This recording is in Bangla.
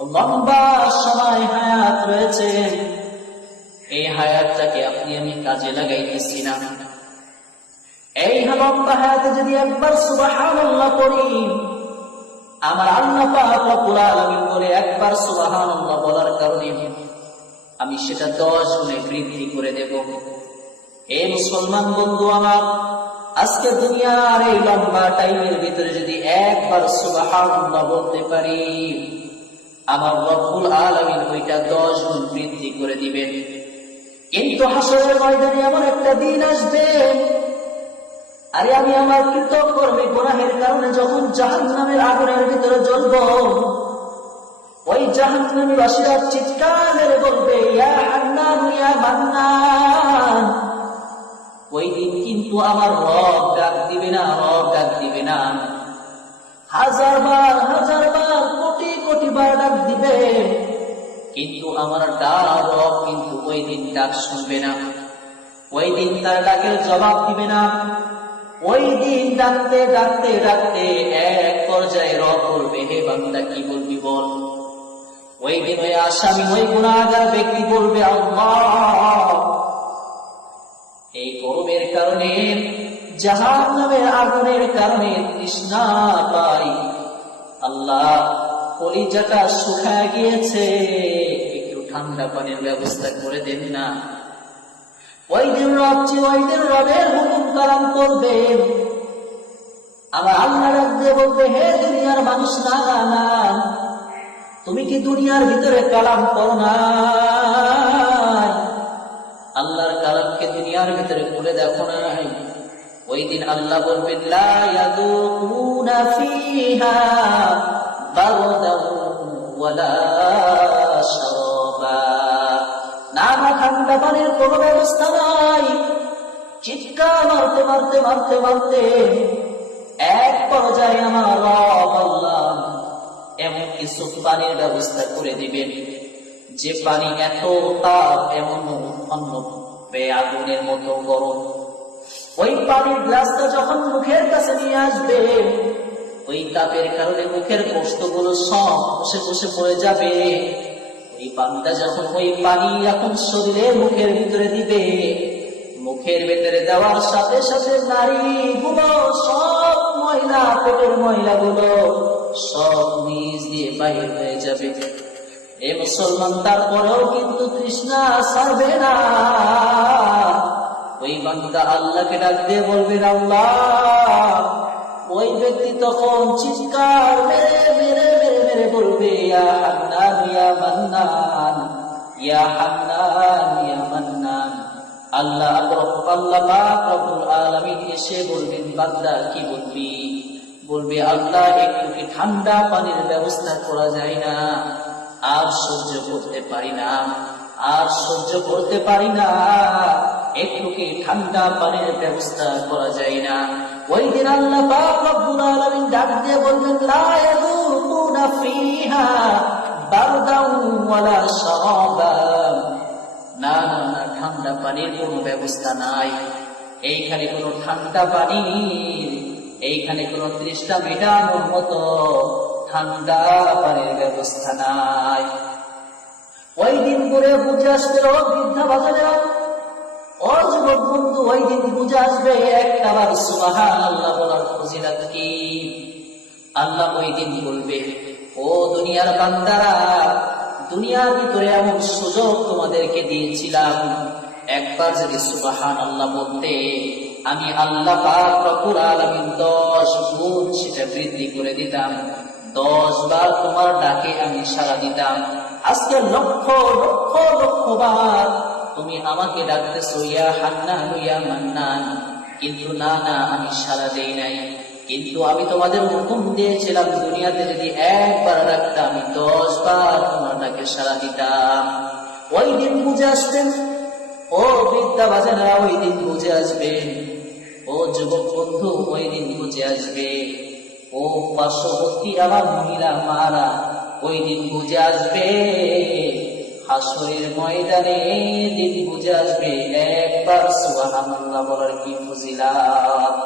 লম্বা সময় হায়াত রয়েছে, এই হায়াতটাকে আপনি আমি কাজে লাগাইতেছি না। এই লম্বা হায়াতে যদি একবার সুবহানাল্লাহ পড়ি, আমার আল্লাহ পাক রব্বুল আলামিন বলে একবার সুবহানাল্লাহ বলার কারণে আমি সেটা 10 গুণে বৃদ্ধি করে দেব। এই মুসলমান বন্ধু আমার, আজকে দুনিয়ার এই লম্বা টাইমের ভিতরে যদি একবার সুবহানাল্লাহ বলতে পারি, আমার রব্বুল আলামিন ওইটা 10 গুণ বৃদ্ধি করে দিবেন। কিন্তু হাসরের ময়দানে এমন একটা দিন আসবে, আরে আমি আমার কৃতকর্মে গুনাহের কারণে যখন জাহান্নামের আগুনের ভিতরে জ্বলব, ওই জাহান্নামীবাসীরা চিৎকার করে বলবে, ইয়া হান্নান ইয়া মান্নান। ওই দিন কিন্তু আমার রব ডাক দিবে না, রব ডাক দিবে না। হাজার বার কোটি কোটি বার ডাক দিবে, কিন্তু আমার রব কিন্তু ওই দিন ডাক শুনবে না। ওই দিন তার ডাকের জবাব দিবে না। ওই দিন ডাকতে ডাকতে ডাকতে এক পর্যায়ে রব বলবে, হে বান্দা কি বলবি বল। ওই দিন ওই আসামি, ওই গুনাহগার ব্যক্তি বলবে, আল্লাহ এই গরমের কারণে, জাহান্নামের আগুনের কারণে তৃষ্ণা পাই, আল্লাহ কলিজাটা শুকায় গিয়েছে, একটু ঠান্ডা পানির ব্যবস্থা করে দেন না। ওই দিন রবের হুকুম কালাম করবে। আমার আল্লাহ ডাক দিয়ে বলবে, হে দুনিয়ার মানুষ, না না না, তুমি কি দুনিয়ার ভিতরে কালাম করো না? আল্লাহর কালামকে দুনিয়ার ভিতরে খুলে দেখো নাই? ওই দিন আল্লাহ বলবেন, লা ইয়াযুকুনা ফীহা বারদান ওয়ালা শারাবা। না না, ঠান্ডা পানির কোনো ব্যবস্থা নাই। চিৎকার মারতে মারতে মারতে মারতে এক পর্যায়ে আমার রব আল্লাহ এমন কিছু পানির ব্যবস্থা করে দিবেন, যে পানি এত তাপ, এমন উৎপন্ন আগুনের মতো গরম। ওই পানির গ্লাসটা যখন মুখের কাছে নিয়ে আসবে, ওই তাপের কারণে মুখের কোষ্ঠগুলো সব বসে বসে পড়ে যাবে। ওই বান্দা যখন ওই পানি এখন শরীরের মুখের ভিতরে দিবে, মুখের ভিতরে দেওয়ার সাথে সাথে নারীগুলো সব ময়লা, পেটের ময়লাগুলো সব নিজ দিয়ে বাইরে হয়ে যাবে। এ মুসলমান, তারপরেও কিন্তু তৃষ্ণা ছাড়বে না। ওই বান্দা আল্লাহকে ডাক দিয়ে বলবেন, আল্লাহ। ওই ব্যক্তি তখন চিৎকার মেরে মেরে মেরে মেরে বলবে, ইয়া হান্নান ইয়া মান্নান, ইয়া হান্নান ইয়া মান্নান। আল্লাহ পাক রব্বুল আলামিন এসে বলবেন, বান্দা কি বলবি? বলবে, আল্লাহ একটু কি ঠান্ডা পানির ব্যবস্থা করা যায় না? আর সহ্য করতে পারি না, আর সহ্য করতে পারি না, একটু কি ঠান্ডা পানির ব্যবস্থা করা যায় না? ওই দিন আল্লাহ পাক রব্বুল আলামিন ডাক দিয়ে বলবেন, লা ইয়াযুকুনা ফীহা বারদান ওয়ালা শারাবা। না না না, ঠান্ডা পানির কোনো ব্যবস্থা নাই। এইখানে কোনো ঠান্ডা পানি, এইখানে কোনো তৃষ্ণা মেটানোর মতো ঠান্ডা পানির ব্যবস্থা নাই। ওই দিন করে বুঝে আসবে, ও বৃদ্ধা বাজারেরা, ও যুবক বন্ধু, ওই দিন বুঝে আসবে একটাবার সুবহানাল্লাহ বলার ফজিলত কি। আল্লাহ ওই দিন বলবে, ও দুনিয়ার বান্দারা, দুনিয়ার ভিতরে এমন সুযোগ তোমাদেরকে দিয়েছিলাম, একবার যদি সুবহানাল্লাহ বলতে, আমি আল্লাহ পাক রব্বুল আলামিন 10 গুণ সেটা বৃদ্ধি করে দিতাম। 10 বার তোমার ডাকে আমি সাড়া দিতাম। আজকে লক্ষ লক্ষ লক্ষ বার তুমি আমাকে ডাকতেছো, ইয়া হান্নান ইয়া মান্নান, কিন্তু না না, আমি সাড়া দেই নাই। কিন্তু আমি তোমাদের হুকুম দিয়েছিলাম, দুনিয়াতে যদি একবার ডাকতাম, আমি 10 বার তোমার ডাকে সাড়া দিতাম। ওই দিন বুঝে আসবেন, ও বৃদ্ধা বাজারা, ওই দিন বুঝে আসবেন। ও যুবক বন্ধু, ওই দিন বুঝে আসবে। ও পার্শ্ববর্তী আমার মহিলা মারা, ওই দিন বুঝে আসবে। হাসরের ময়দানে দিন বুঝে আসবে, একবার সুবহানাল্লাহ বলার কি ফজিলত।